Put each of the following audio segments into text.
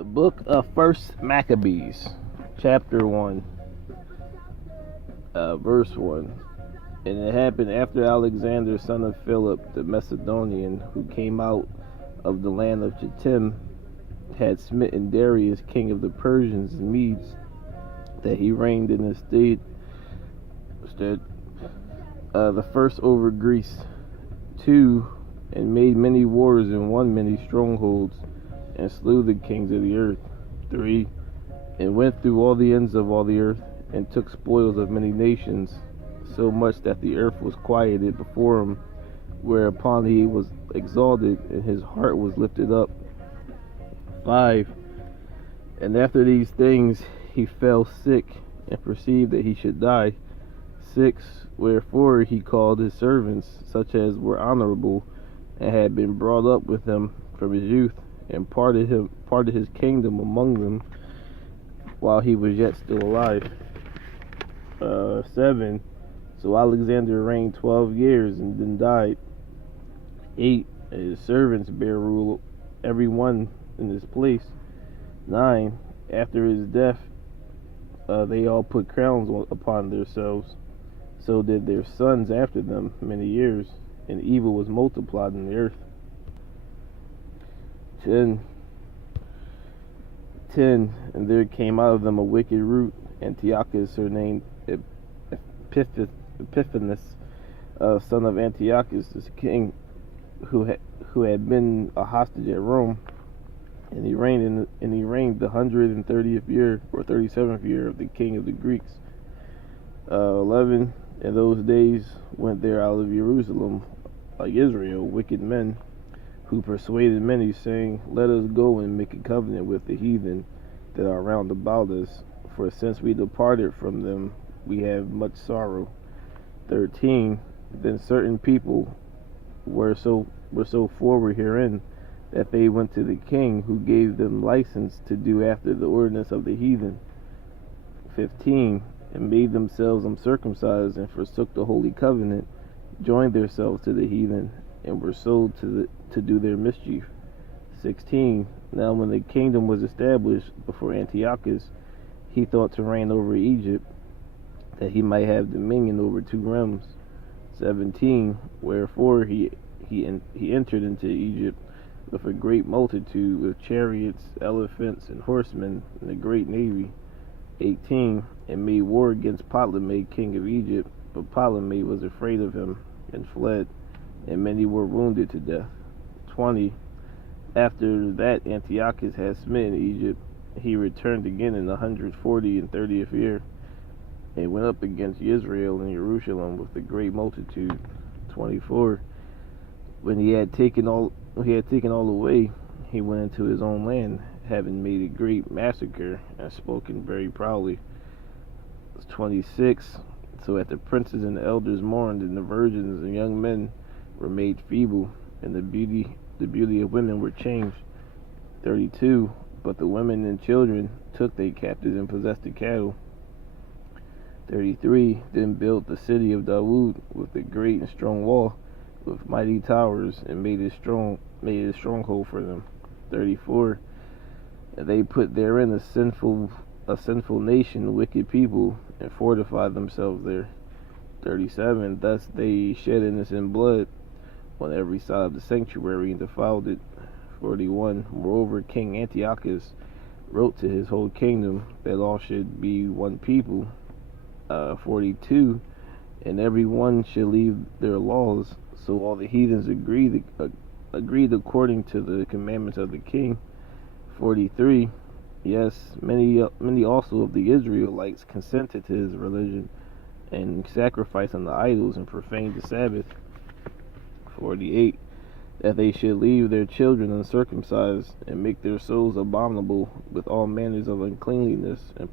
The book of First Maccabees, chapter 1, verse 1. And it happened after Alexander, son of Philip the Macedonian, who came out of the land of Chittim, had smitten Darius, king of the Persians and Medes, that he reigned in his state, the first over Greece. 2. And made many wars and won many strongholds, and slew the kings of the earth. 3. And went through all the ends of all the earth, and took spoils of many nations, so much that the earth was quieted before him, whereupon he was exalted, and his heart was lifted up. 5. And after these things he fell sick, and perceived that he should die. 6. Wherefore he called his servants, such as were honorable, and had been brought up with him from his youth, and parted his kingdom among them, while he was yet still alive. 7. So Alexander reigned 12 years, and then died. 8. His servants bare rule, every one in his place. 9. After his death, they all put crowns upon themselves. So did their sons after them many years, and evil was multiplied in the earth. 10. And there came out of them a wicked root, Antiochus, surnamed Epiphanes, son of Antiochus, this king, who had been a hostage at Rome, and he reigned the 130th year or 37th year of the king of the Greeks. 11. In those days went there out of Jerusalem, like Israel, wicked men, who persuaded many, saying, Let us go and make a covenant with the heathen that are round about us, for since we departed from them, we have much sorrow. 13. Then certain people were so forward herein, that they went to the king, who gave them license to do after the ordinance of the heathen. 15. And made themselves uncircumcised, and forsook the holy covenant, joined themselves to the heathen, and were sold to do their mischief. 16. Now when the kingdom was established before Antiochus, he thought to reign over Egypt, that he might have dominion over 2 realms. 17. Wherefore he entered into Egypt with a great multitude, with chariots, elephants, and horsemen, and a great navy. 18. And made war against Ptolemy, king of Egypt, but Ptolemy was afraid of him, and fled, and many were wounded to death. 20. After that Antiochus had smitten Egypt, he returned again in the 140th year, and went up against Israel and Jerusalem with a great multitude. 24. When he had taken all away, he went into his own land, having made a great massacre, and spoken very proudly. 26. So that the princes and the elders mourned, and the virgins and young men were made feeble, and the beauty of women were changed. 32. But the women and children took they captives, and possessed the cattle. 33. Then built the city of Dawood with a great and strong wall, with mighty towers, and made a stronghold for them. 34. And they put therein a sinful nation, wicked people, and fortified themselves there. 37. Thus they shed innocent blood on every side of the sanctuary, and defiled it. 41. Moreover, King Antiochus wrote to his whole kingdom, that all should be one people. 42. And every one should leave their laws. So all the heathens agreed according to the commandments of the king. 43. Yes, many also of the Israelites consented to his religion, and sacrificed unto idols, and profaned the Sabbath. 48. That they should leave their children uncircumcised, and make their souls abominable with all manners of uncleanliness and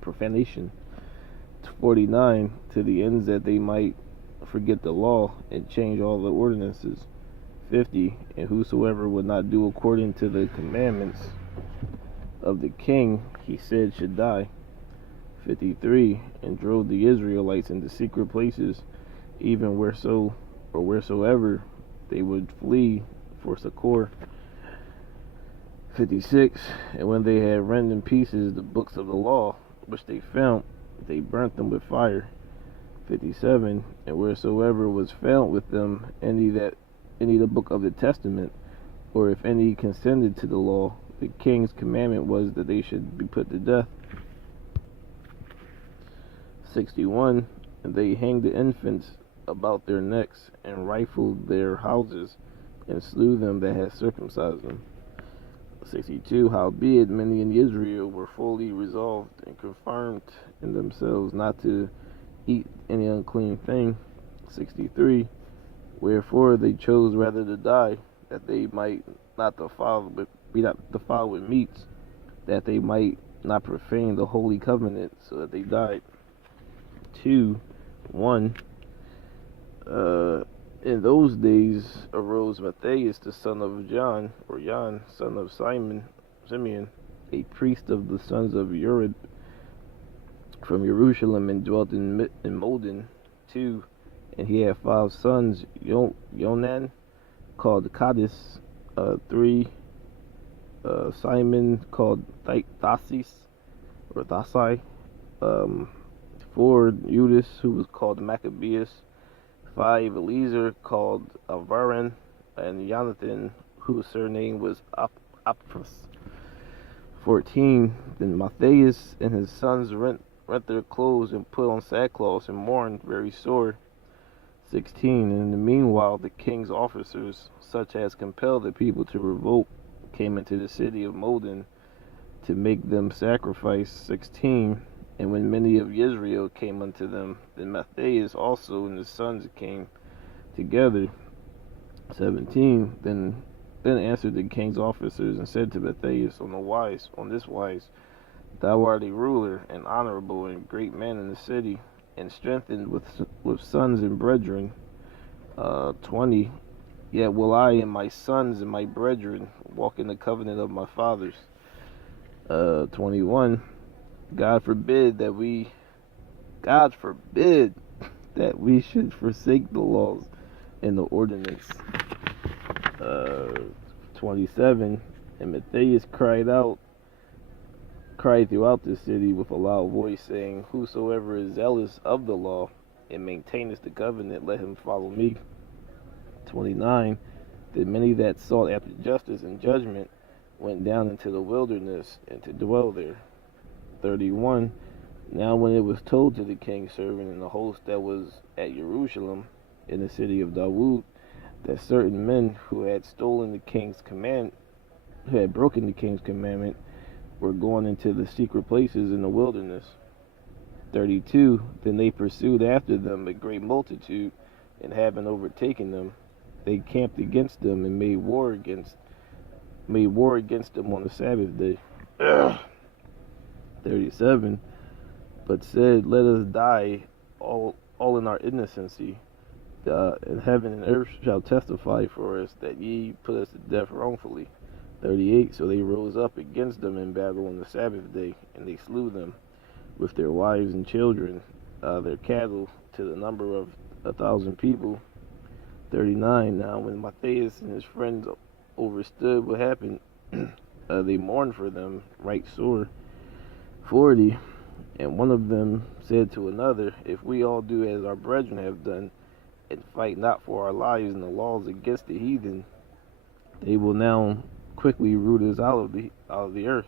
profanation. 49. To the ends that they might forget the law, and change all the ordinances. 50. And whosoever would not do according to the commandments of the king, he said, should die. 53. And drove the Israelites into secret places, even wheresoever they would flee for succor. 56. And when they had rent in pieces the books of the law, which they found, they burnt them with fire. 57. And wheresoever was found with them any the book of the testament, or if any consented to the law, the king's commandment was that they should be put to death. 61. And they hanged the infants about their necks, and rifled their houses, and slew them that had circumcised them. 62. Howbeit many in Israel were fully resolved and confirmed in themselves not to eat any unclean thing. 63. Wherefore they chose rather to die, that they might not be not defiled with meats, that they might not profane the holy covenant, so that they died. 2:1. In those days arose Matthias the son of John, or Jan, son of Simeon, a priest of the sons of Urid, from Jerusalem, and dwelt in Modin. 2. And he had 5 sons, Yonan, called Cadiz. 3. Simon, called Thasis, or Thasai. 4. Judas, who was called Maccabees. 5. Eliezer, called Avaran, and Jonathan, whose surname was Apphus. 14. Then Matthias and his sons rent their clothes, and put on sackcloth, and mourned very sore. 16. And in the meanwhile the king's officers, such as compelled the people to revolt, came into the city of Modin to make them sacrifice. 16. And when many of Israel came unto them, then Matthias also and his sons came together. 17. Then answered the king's officers, and said to Matthias on this wise, Thou art a ruler, and honorable, and great man in the city, and strengthened with sons and brethren. 20. Yet will I and my sons and my brethren walk in the covenant of my fathers. 21. God forbid that we should forsake the laws and the ordinance. 27. And Matthias cried throughout the city with a loud voice, saying, Whosoever is zealous of the law and maintaineth the covenant, let him follow me. 29. That many that sought after justice and judgment went down into the wilderness, and to dwell there. 31. Now when it was told to the king's servant and the host that was at Jerusalem, in the city of Dawood, that certain men who had broken the king's commandment, were gone into the secret places in the wilderness. 32. Then they pursued after them a great multitude, and having overtaken them, they camped against them, and made war against them on the Sabbath day. 37. But said, Let us die all in our innocency, and heaven and earth shall testify for us that ye put us to death wrongfully. 38. So they rose up against them in battle on the Sabbath day, and they slew them with their wives and children, their cattle, to the number of 1,000 people. 39. Now when Matthias and his friends overstood what happened, they mourned for them right sore. 40. And one of them said to another, If we all do as our brethren have done, and fight not for our lives in the laws against the heathen, they will now quickly root us out of the earth.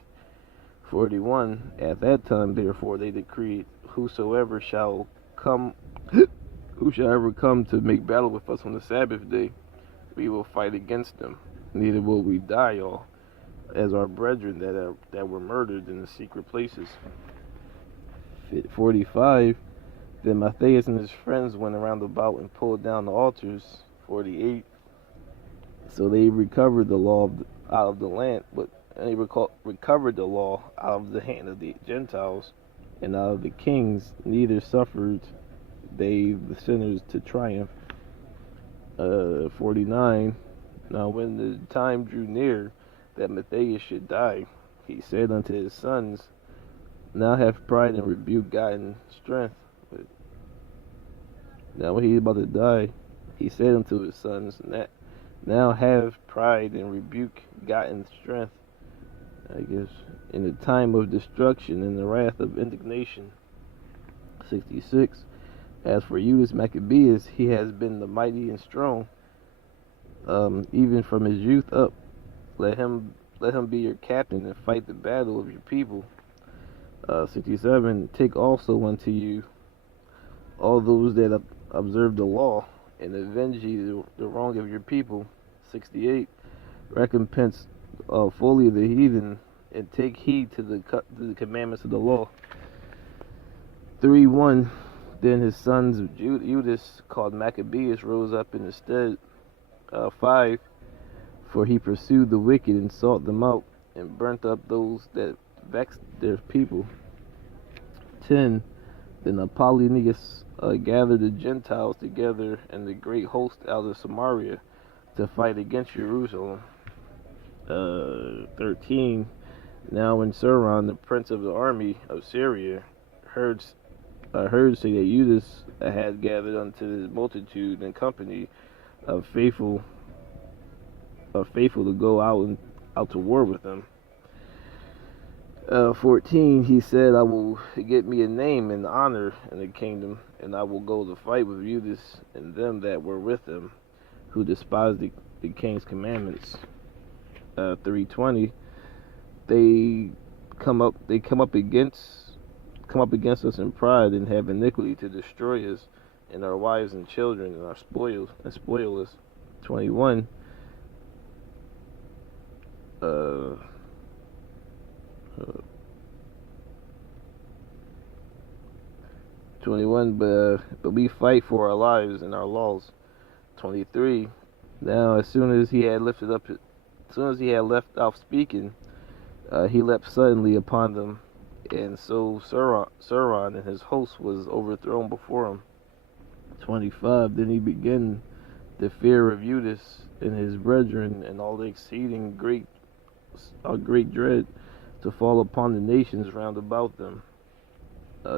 41. At that time therefore they decreed, Whosoever shall ever come to make battle with us on the Sabbath day, we will fight against them, neither will we die all, as our brethren that were murdered in the secret places. 45. Then Matthias and his friends went around about and pulled down the altars. 48. So they recovered the law out of the land, recovered the law out of the hand of the Gentiles and out of the kings, neither suffered they the sinners to triumph. 49. Now when the time drew near that Matthias should die, he said unto his sons, Now have pride and rebuke gotten strength. Now when he was about to die, he said unto his sons, Now have pride and rebuke gotten strength. I guess, in the time of destruction and the wrath of indignation. 66. As for Judas Maccabeus, he has been the mighty and strong, even from his youth up. Let him be your captain and fight the battle of your people. 67. Take also unto you all those that observe the law, and avenge ye the wrong of your people. 68. Recompense fully the heathen, and take heed to the commandments of the law. 3:1. Then his sons Judas, called Maccabeus, rose up in his stead. 5. For he pursued the wicked and sought them out, and burnt up those that vexed their people. 10. Then Apollonius gathered the Gentiles together and the great host out of Samaria to fight against Jerusalem. 13. Now when Sauron, the prince of the army of Syria, heard say that Judas had gathered unto his multitude and company of faithful to go out to war with them. 14. He said, I will get me a name and honor in the kingdom, and I will go to fight with Judas and them that were with him, who despised the king's commandments. 3:20. They come up against us in pride, and have iniquity to destroy us, and our wives and children, and our spoil us. 21. 21. But we fight for our lives and our laws. 23. Now as soon as he had left off speaking, he leapt suddenly upon them, and so Sauron and his host was overthrown before him. 25. Then he began the fear of Judas and his brethren, and all the exceeding great dread to fall upon the nations round about them.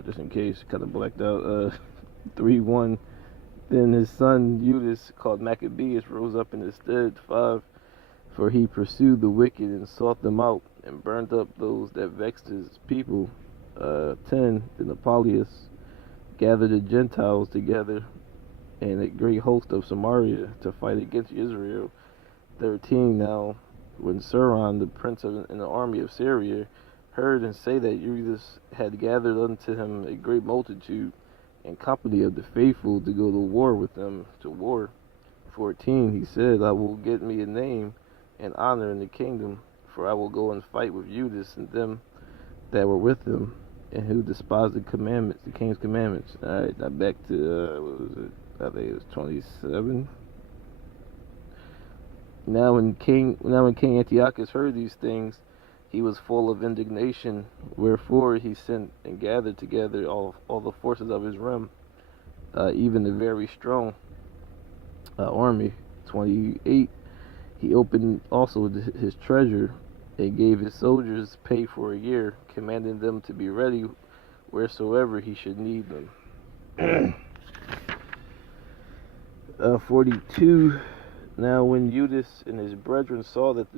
Just in case, kind of blacked out. 3:1. Then his son Judas, called Maccabeus, rose up in his stead. 5. For he pursued the wicked and sought them out, and burned up those that vexed his people. 10. Then Apollonius gathered the Gentiles together and a great host of Samaria to fight against Israel. 13. Now when Sauron, the prince in the army of Syria, heard and say that Judas had gathered unto him a great multitude and company of the faithful to go to war with them to war. 14. He said, I will get me a name and honor in the kingdom, for I will go and fight with Judas and them that were with him, and who despised the king's commandments. Alright, now back to what was it? I think it was 27. Now when King Antiochus heard these things, he was full of indignation, wherefore he sent and gathered together all the forces of his realm, even a very strong army. 28. He opened also his treasure, and gave his soldiers pay for a year, commanding them to be ready wheresoever he should need them. 42. Now when Judas and his brethren saw that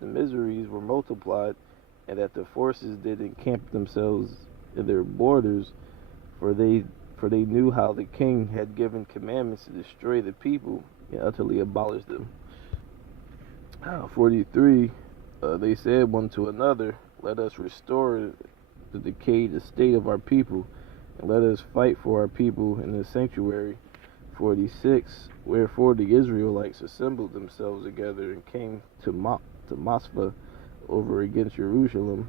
the miseries were multiplied, and that the forces did encamp themselves in their borders, for they knew how the king had given commandments to destroy the people and utterly abolish them. 43. They said one to another, let us restore the decayed estate of our people, and let us fight for our people in the sanctuary. 46. Wherefore the Israelites assembled themselves together and came to Mosphah over against Jerusalem,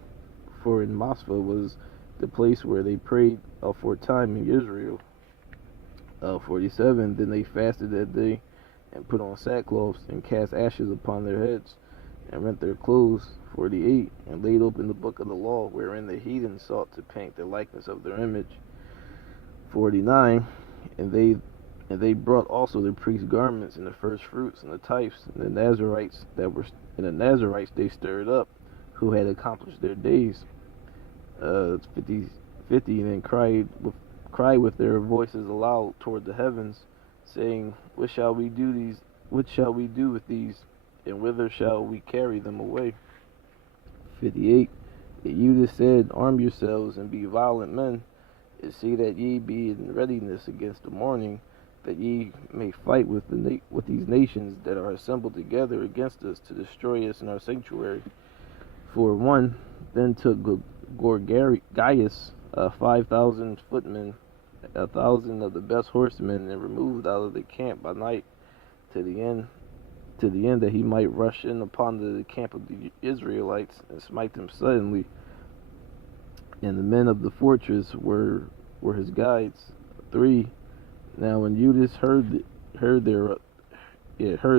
for in Mosphah was the place where they prayed aforetime in Israel. 47. Then they fasted that day, and put on sackcloths, and cast ashes upon their heads, and rent their clothes. 48. And laid open the book of the law, wherein the heathen sought to paint the likeness of their image. 49. And they brought also the priest's garments, and the first fruits, and the tithes, and the Nazarites they stirred up, who had accomplished their days. 50. And then cried with their voices aloud toward the heavens, saying, What shall we do with these, and whither shall we carry them away? 58. And Judas said, Arm yourselves and be violent men, and see that ye be in readiness against the morning, that ye may fight with these nations that are assembled together against us to destroy us in our sanctuary. For one then took Gorgias 5,000 footmen, 1,000 of the best horsemen, and removed out of the camp by night to the end that he might rush in upon the camp of the Israelites and smite them suddenly. And the men of the fortress were his guides. 3. Now when Judas heard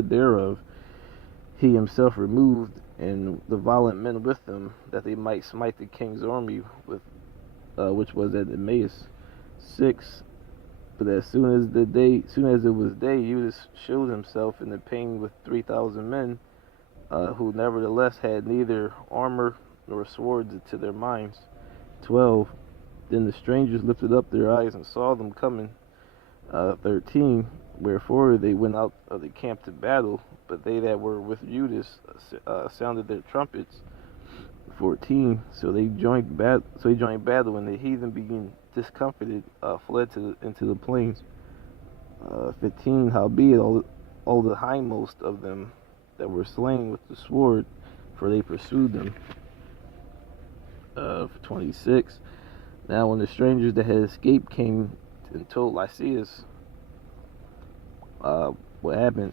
thereof, he himself removed, and the violent men with him, that they might smite the king's army with which was at Emmaus. 6. But as soon as it was day, Judas showed himself in the plain with 3,000 men, who nevertheless had neither armor nor swords to their minds. 12. Then the strangers lifted up their eyes and saw them coming. 13. Wherefore they went out of the camp to battle, but they that were with Judas sounded their trumpets. 14. So they joined battle, and the heathen, being discomfited, fled into the plains. 15. Howbeit all the hindmost of them that were slain with the sword, for they pursued them. 26. Now when the strangers that had escaped came and told Lysias what happened,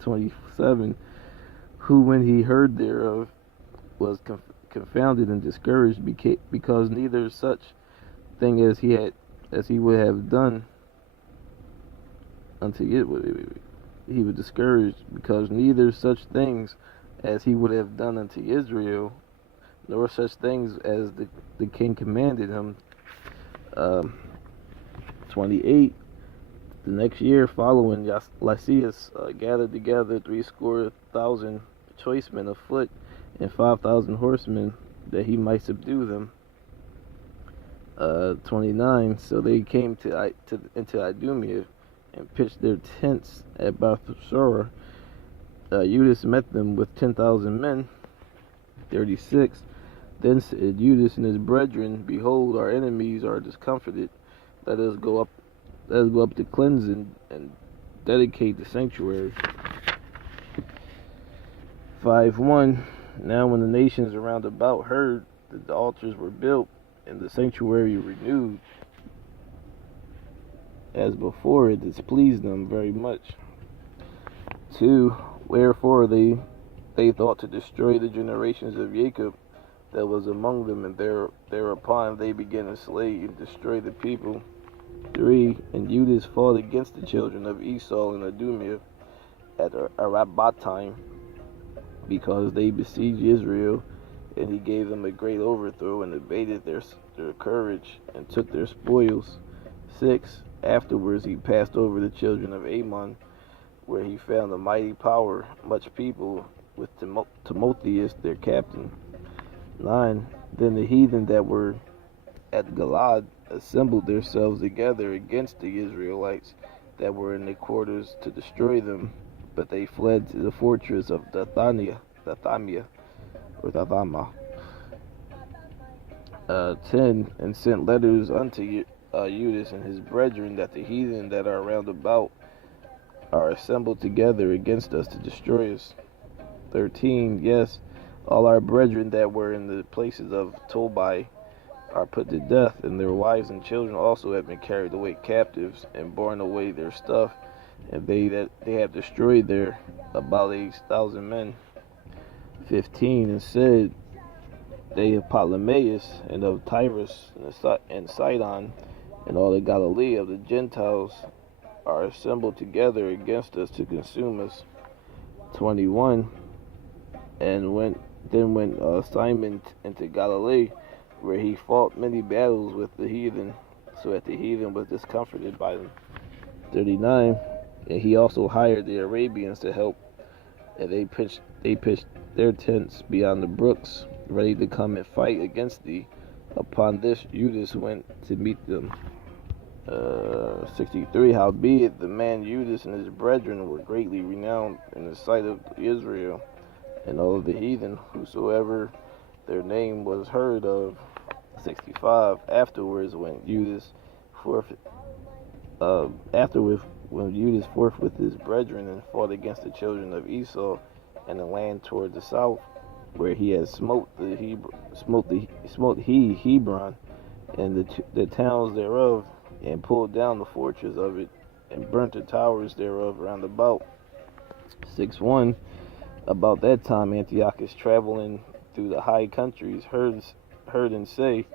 27, who when he heard thereof was confounded and discouraged, because neither such thing as he would have done unto it. He was discouraged because neither such things as he would have done unto Israel, nor such things as the king commanded him. 28. The next year following, Lysias gathered together 70,000 choice men of foot and 5,000 horsemen, that he might subdue them. 29. So they came into Idumea and pitched their tents at Bathsora. Judas met them with 10,000 men. 36. Then said Judas and his brethren, Behold, our enemies are discomfited. Let us go up to cleanse and dedicate the sanctuary. 5:1. Now when the nations around about heard that the altars were built and the sanctuary renewed as before, it displeased them very much. 2. Wherefore they thought to destroy the generations of Jacob that was among them, and thereupon they began to slay and destroy the people. 3. And Judas fought against the children of Esau in Idumea at Arabatime, because they besieged Israel, and he gave them a great overthrow, and abated their courage, and took their spoils. 6. Afterwards he passed over the children of Ammon, where he found a mighty power, much people, with Timotheus their captain. 9. Then the heathen that were at Galaad assembled themselves together against the Israelites that were in the quarters to destroy them, but they fled to the fortress of Dathama. 10. And sent letters unto Judas and his brethren, that the heathen that are round about are assembled together against us to destroy us. 13. Yes, all our brethren that were in the places of Tobi are put to death, and their wives and children also have been carried away captives, and borne away their stuff, and they have destroyed there about 8,000 men. 15. And said they of Ptolemais and of Tyrus and Sidon and all the Galilee of the Gentiles are assembled together against us to consume us. 21. And went Simon into Galilee, where he fought many battles with the heathen, so that the heathen was discomforted by them. 39. And he also hired the Arabians to help, and they pitched their tents beyond the brooks, ready to come and fight against thee. Upon this Judas went to meet them. 63. Howbeit the man Judas and his brethren were greatly renowned in the sight of Israel and all of the heathen, whosoever their name was heard of. 65. Afterwards, when Judas forth, afterwards when Judas forth with his brethren and fought against the children of Esau in the land toward the south, where he had smote Hebron and the towns thereof, and pulled down the fortress of it, and burnt the towers thereof round about. 6:1. About that time Antiochus, traveling through the high countries, heard and say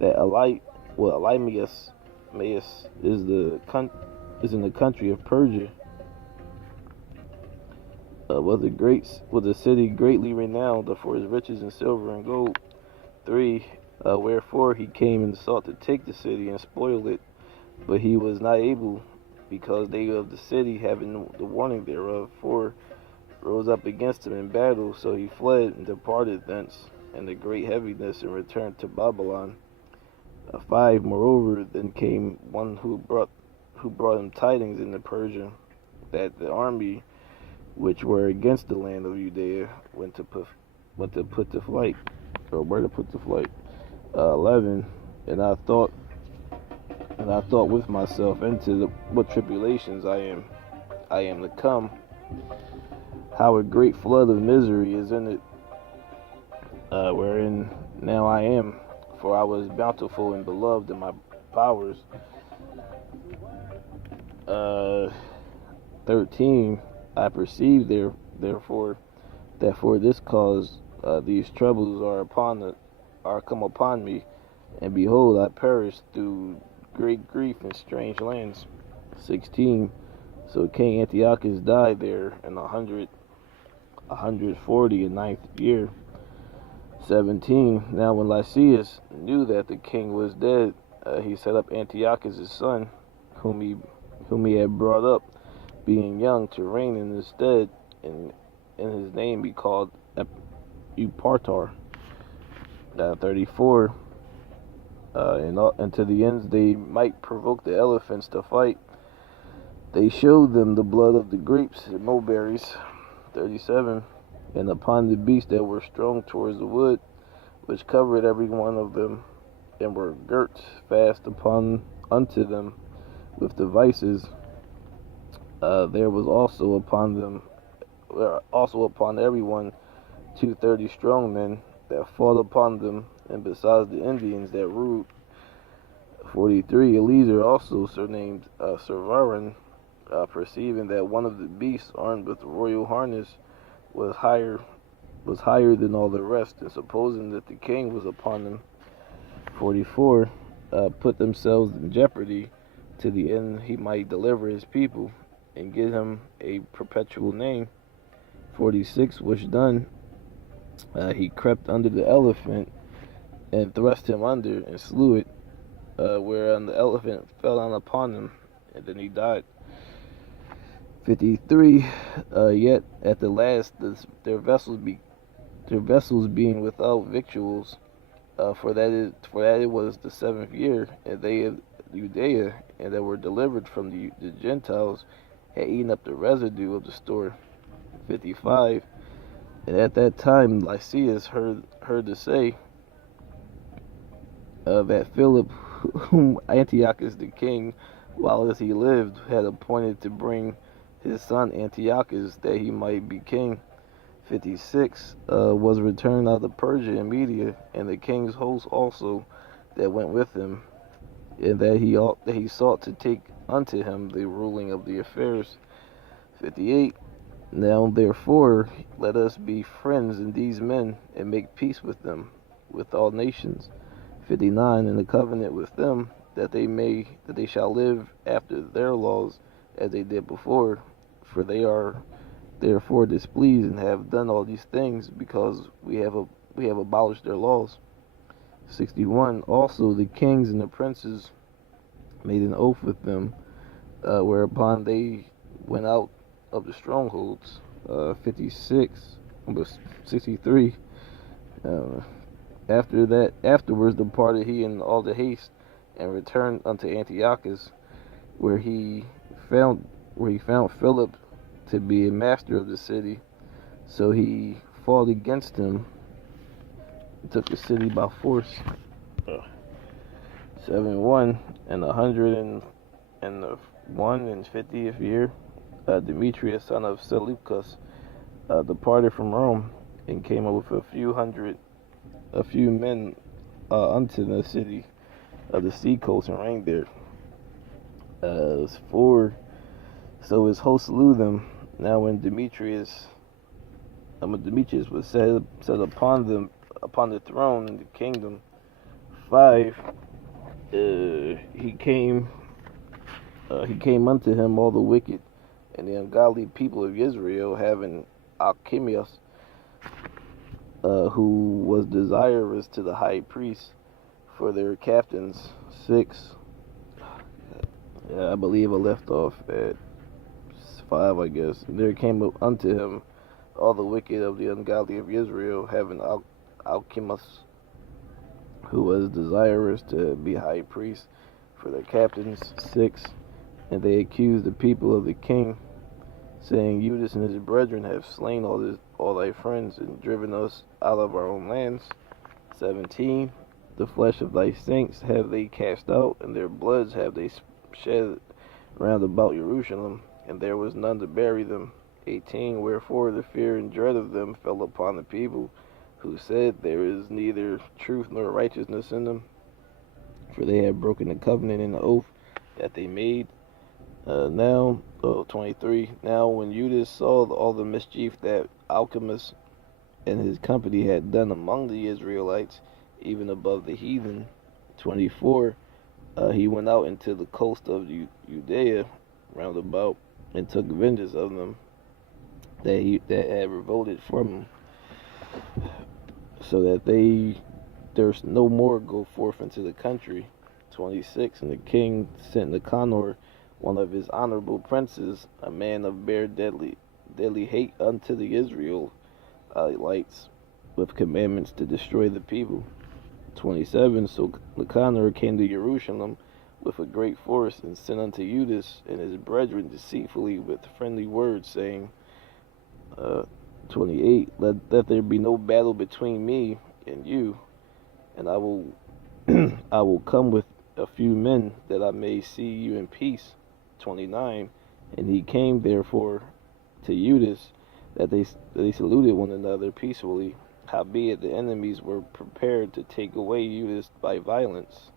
that Elymas is in the country of Persia, was a city greatly renowned for his riches in silver and gold. 3. Wherefore he came and sought to take the city and spoil it, but he was not able, because they of the city, having the warning thereof, 4, rose up against him in battle. So he fled and departed thence in the great heaviness, and returned to Babylon. 5. Moreover, then came one who brought him tidings into Persia, that the army which were against the land of Judea were to put to flight. 11. And I thought with myself, into what tribulations I am to come, how a great flood of misery is in it, wherein now I am, for I was bountiful and beloved in my powers. 13. I perceive therefore that for this cause these troubles are come upon me, and behold, I perish through great grief in strange lands. 16. So King Antiochus died there in 149th year. 17. Now when Lysias knew that the king was dead, he set up Antiochus his son, whom he had brought up, being young, to reign in his stead, and his name be called Eupartar. 34. And to the ends they might provoke the elephants to fight, they showed them the blood of the grapes and mulberries. 37. And upon the beasts that were strong towards the wood, which covered every one of them, and were girt fast unto them with devices, there was also upon every one 230 strong men that fought upon them, and besides the Indians that ruled. 43. Eliezer also, surnamed Servaran, perceiving that one of the beasts armed with royal harness was higher than all the rest, and supposing that the king was upon them. 44. Put themselves in jeopardy, to the end he might deliver his people, and give him a perpetual name. 46. Which done, he crept under the elephant, and thrust him under, and slew it, whereon the elephant fell down upon him, and then he died. 53. Yet at the last their vessels being without victuals, for that it was the 7th year, and they of Judea, and that were delivered from the Gentiles, had eaten up the residue of the store. 55. And at that time Lysias heard to say that Philip, whom Antiochus the king, while as he lived, had appointed to bring his son Antiochus, that he might be king. 56. Was returned out of Persia and Media, and the king's host also that went with him, and that he sought to take unto him the ruling of the affairs. 58. Now therefore let us be friends in these men, and make peace with them, with all nations. 59. In the covenant with them, that they shall live after their laws, as they did before, for they are therefore displeased, and have done all these things, because we have abolished their laws. 61. Also the kings and the princes made an oath with them, whereupon they went out of the strongholds. 63. Afterwards departed he in all the haste, and returned unto Antiochus, where he found Philip to be a master of the city. So he fought against him, took the city by force. 71 and 150th year, Demetrius, son of Seleucus, departed from Rome and came up with a few men unto the city of the sea coast and reigned there. So his host slew them. Now when Demetrius was set upon the throne in the kingdom, 5, he came unto him all the wicked and the ungodly people of Israel, having Alchemius, who was desirous to the high priest for their captains. 6. I believe I left off at 5, I guess. There came up unto him all the wicked of the ungodly of Israel, having Alchemius, who was desirous to be high priest for their captains. 6. And they accused the people of the king, saying, Judas and his brethren have slain all thy friends, and driven us out of our own lands. 17. The flesh of thy saints have they cast out, and their bloods have they shed round about Jerusalem, and there was none to bury them. 18. Wherefore the fear and dread of them fell upon the people, who said, There is neither truth nor righteousness in them, for they have broken the covenant and the oath that they made. 23. Now when Judas saw all the mischief that Alchemius and his company had done among the Israelites, even above the heathen. 24. He went out into the coast of Judea round about, and took vengeance of them that had revolted from him, so that they durst no more go forth into the country. 26. And the king sent Nicanor, one of his honorable princes, a man of bare deadly hate unto the Israelites, with commandments to destroy the people. 27. So Nicanor came to Jerusalem with a great force, and sent unto Judas and his brethren deceitfully with friendly words, saying, 28. Let there be no battle between me and you, and I will I will come with a few men, that I may see you in peace. 29. And he came therefore to Judas, that they saluted one another peacefully. Howbeit the enemies were prepared to take away Judas by violence.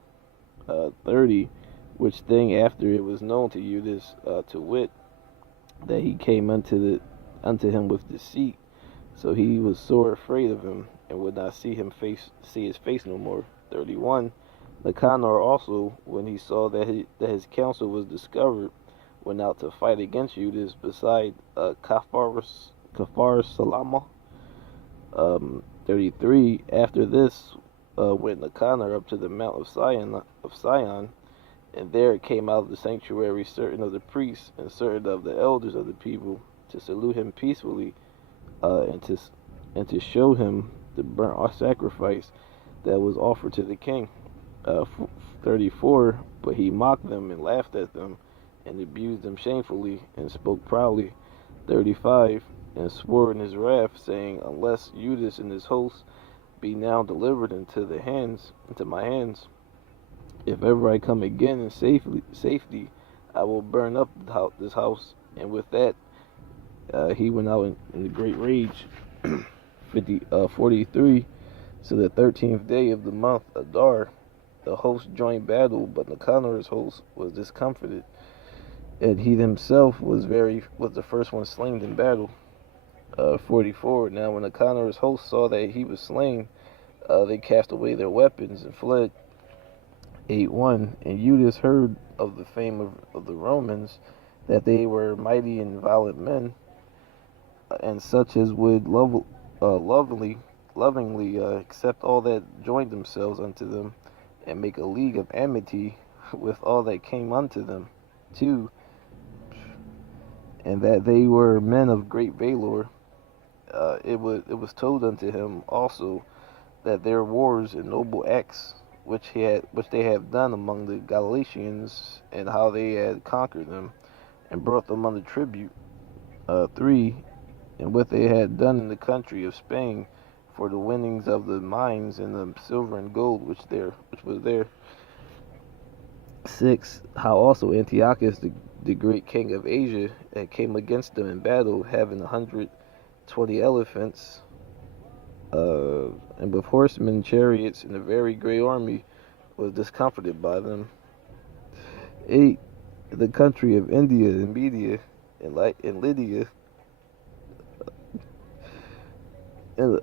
30. Which thing after it was known to Judas, to wit, that he came unto him with deceit, so he was sore afraid of him, and would not see his face no more. 31. Nicanor also, when he saw that his counsel was discovered, went out to fight against Judas beside Kafar Salama. 33. After this went Nicanor up to the mount of Sion, and there came out of the sanctuary certain of the priests and certain of the elders of the people, to salute him peacefully, and to show him the burnt sacrifice that was offered to the king. 34. But he mocked them and laughed at them, and abused them shamefully, and spoke proudly. 35. And swore in his wrath, saying, Unless Judas and his host be now delivered into my hands, if ever I come again in safety, I will burn up this house. And with that, he went out in a great rage. 43. So the 13th day of the month Adar, the host joined battle, but Nicanor's host was discomfited, and he himself was the first one slain in battle. 44. Now when Nicanor's host saw that he was slain, they cast away their weapons and fled. 8:1. And Judas heard of the fame of the Romans, that they were mighty and violent men, and such as would lovingly accept all that joined themselves unto them, and make a league of amity with all that came unto them. 2. And that they were men of great valor. It was told unto him also that their wars and noble acts which they have done among the Galatians, and how they had conquered them and brought them under tribute. 3. And what they had done in the country of Spain for the winnings of the mines and the silver and gold which was there. 6. How also Antiochus, the great king of Asia, came against them in battle, having 120 elephants, and with horsemen, chariots, and a very great army, was discomfited by them. 8. The country of India and Media and Lydia. And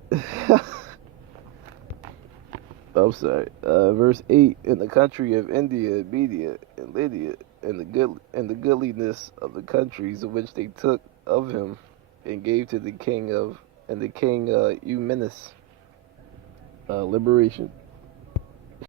I'm sorry. Verse 8. In the country of India, Media, and Lydia, and the goodliness of the countries which they took of him, and gave to the king Eumenes. Liberation.